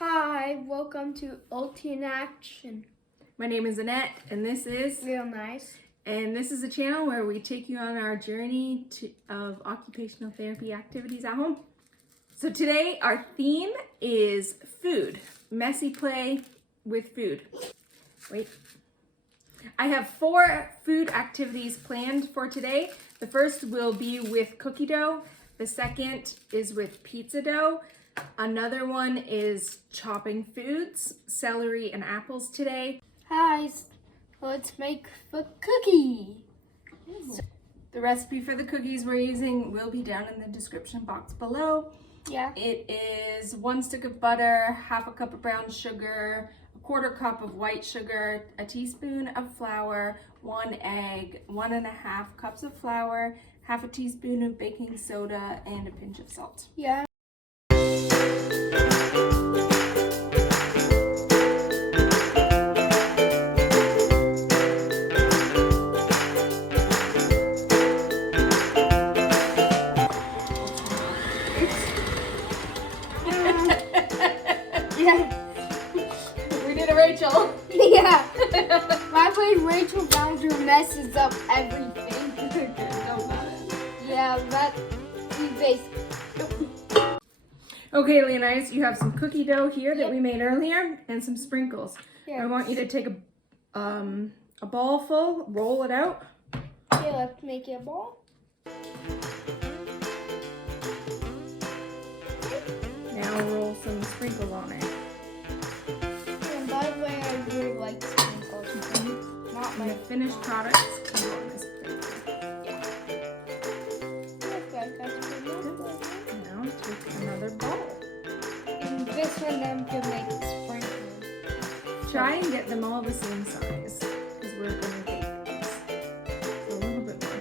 Hi, welcome to OT in Action. My name is Annette, and this is Real nice. And this is a channel where we take you on our journey of occupational therapy activities at home. So today our theme is food, messy play with food. Wait. I have 4 food activities planned for today. The first will be with cookie dough. The second is with pizza dough. Another one is chopping foods, celery and apples today. Hi, let's make the cookie. The recipe for the cookies we're using will be down in the description box below. Yeah. It is 1 stick of butter, half a cup of brown sugar, a 1/4 cup of white sugar, a teaspoon of flour, 1 egg, 1.5 cups of flour, half a teaspoon of baking soda, and a pinch of salt. Yeah. We did a Rachel. Yeah. My way Rachel Bounder messes up everything. Yeah, that we basically. Okay, Leonidas, you have some cookie dough here that we made earlier and some sprinkles. Yes. I want you to take a ball full, roll it out. Okay, let's make it a ball. Now roll some sprinkles on it. And by the way, I really like sprinkles. Not And my the finished products come on this plate. Okay, that's pretty good. Now take another bowl. And this one then can make sprinkles. Try and get them all the same size because we're going to bake these. So a little bit more.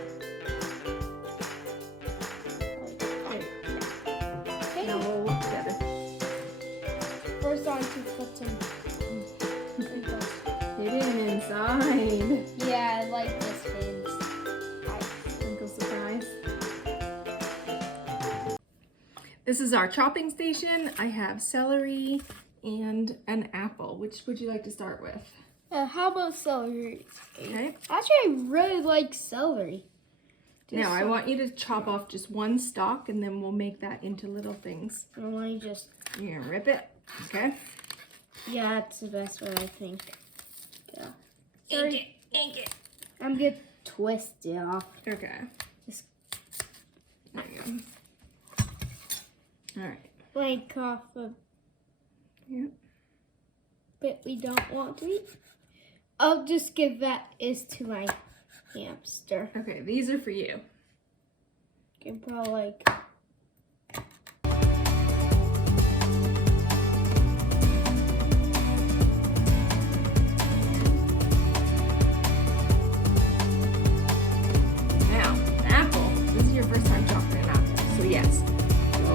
Okay. Okay. Now roll it together. First on to put some sprinkles. Get in inside. Yeah, I like this fins. Sprinkle surprise. This is our chopping station. I have celery and an apple. Which would you like to start with? How about celery? Okay. Actually, I really like celery. Now I want you to chop off just 1 stalk and then we'll make that into little things. I want to just. You're gonna rip it, okay? Yeah, that's the best way, I think. Yeah. Ink it. I'm gonna twist it off. Okay. Just There you go. All right. like off a Yep. bit we don't want to eat. I'll just give that is to my hamster. Okay, these are for you. Can probably like. Now, an apple. This is your first time chopping an apple, so yes. Go.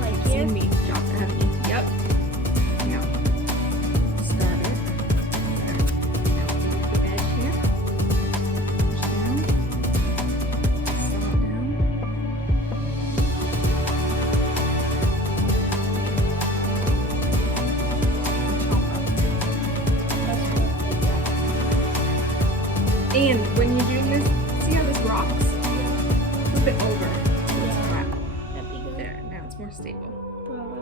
Like See here? me chop the heavy. Yep. Now, start it. There. Now, take the edge here. Push down. Saw it down. Chop up. And when you're doing this, see how this rocks? Flip it over so it's flat. That'd be good. There, now it's more stable. Probably.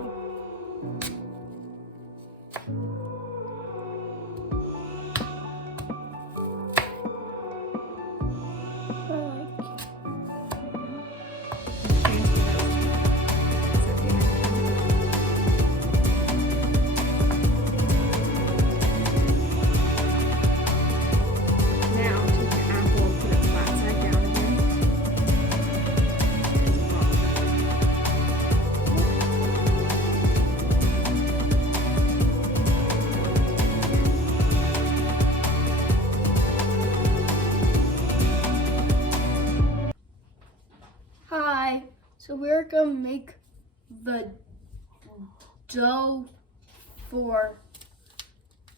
Now take your apple and put it flat side down again. Hi. So we're gonna make the dough for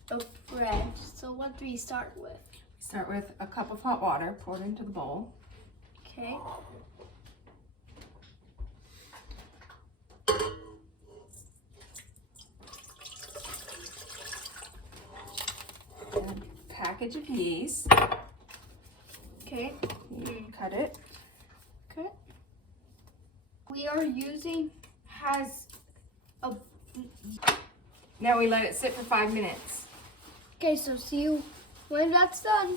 the bread. So what do we start with? Start with a cup of hot water poured into the bowl. Okay. package of yeast. Okay. You cut it. Okay. We are using has a. Now we let it sit for 5 minutes. Okay, so see you when that's done.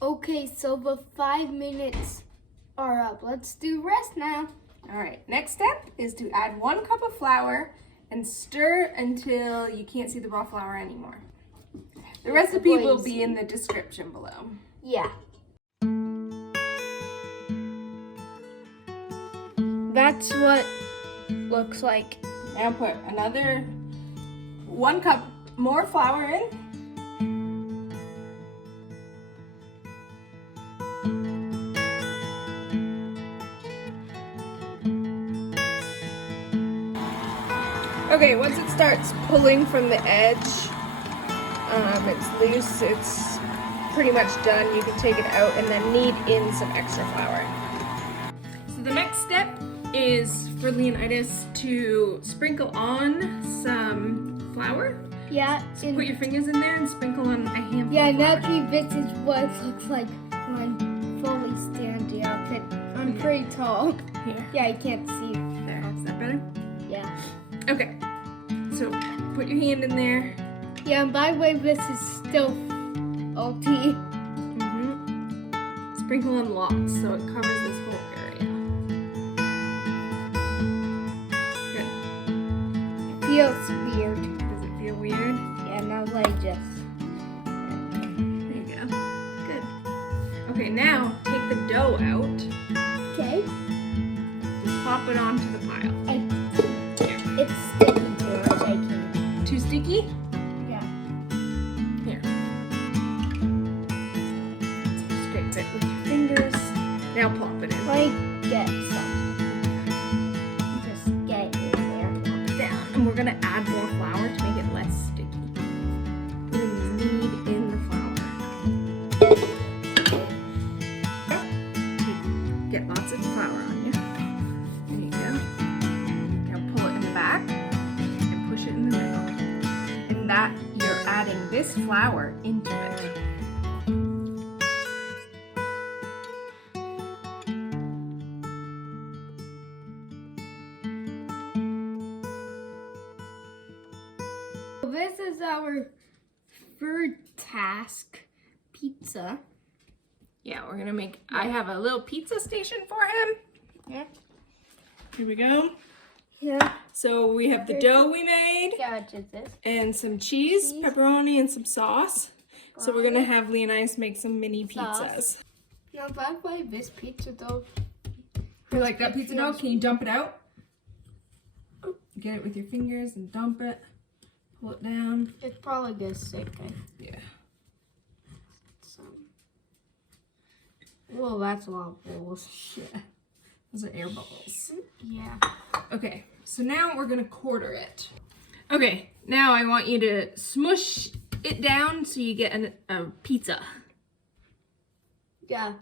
Okay, so the 5 minutes are up. Let's do rest now. All right, next step is to add 1 cup of flour and stir until you can't see the raw flour anymore. The recipe will be in the description below. Yeah. That's what looks like. Now put another 1 cup more flour in. Okay, once it starts pulling from the edge, it's loose, it's pretty much done. You can take it out and then knead in some extra flour. So the next step is for Leonidas to sprinkle on some flour. Yeah. So put your fingers in there and sprinkle on a handful Yeah, of flour. naturally this is what it looks like when I'm fully standing up. I'm pretty tall. Here. Yeah, you can't see. There. Is that better? Yeah. Okay. So put your hand in there. Yeah, and by the way, this is still OT. Sprinkle on lots so it covers this whole area. Good. It feels weird. Does it feel weird? Yeah, now I just. There you go. Good. Okay, now take the dough out. Okay. Just pop it onto the pile. It's sticky too much. I can't. Too sticky? Yeah. Here. Scrape it with your fingers. Now plop it in. Let me get some. Just get it in there. Plop it down. And we're gonna add more flour to make it less sticky. We're gonna knead in the flour. Get lots of flour on you. There you go. Now pull it in the back and push it in the middle. And that you're adding this flour into it. So this is our third task, pizza. Yeah, we're gonna make, I have a little pizza station for him. Yeah. Here we go. Yeah. So we have the dough we made Yeah, which is this? and some cheese, pepperoni, and some sauce. So we're gonna have Leonidas make some mini pizzas. Sauce. Now, by the way, this pizza dough. You like that pizza dough? Can you dump it out? Get it with your fingers and dump it. Pull it down. It's probably gonna stick. Yeah. Whoa, that's a lot of bubbles. Yeah. Those are air bubbles. Yeah. Okay, so now we're gonna quarter it. Okay, now I want you to smush it down so you get a pizza. Yeah.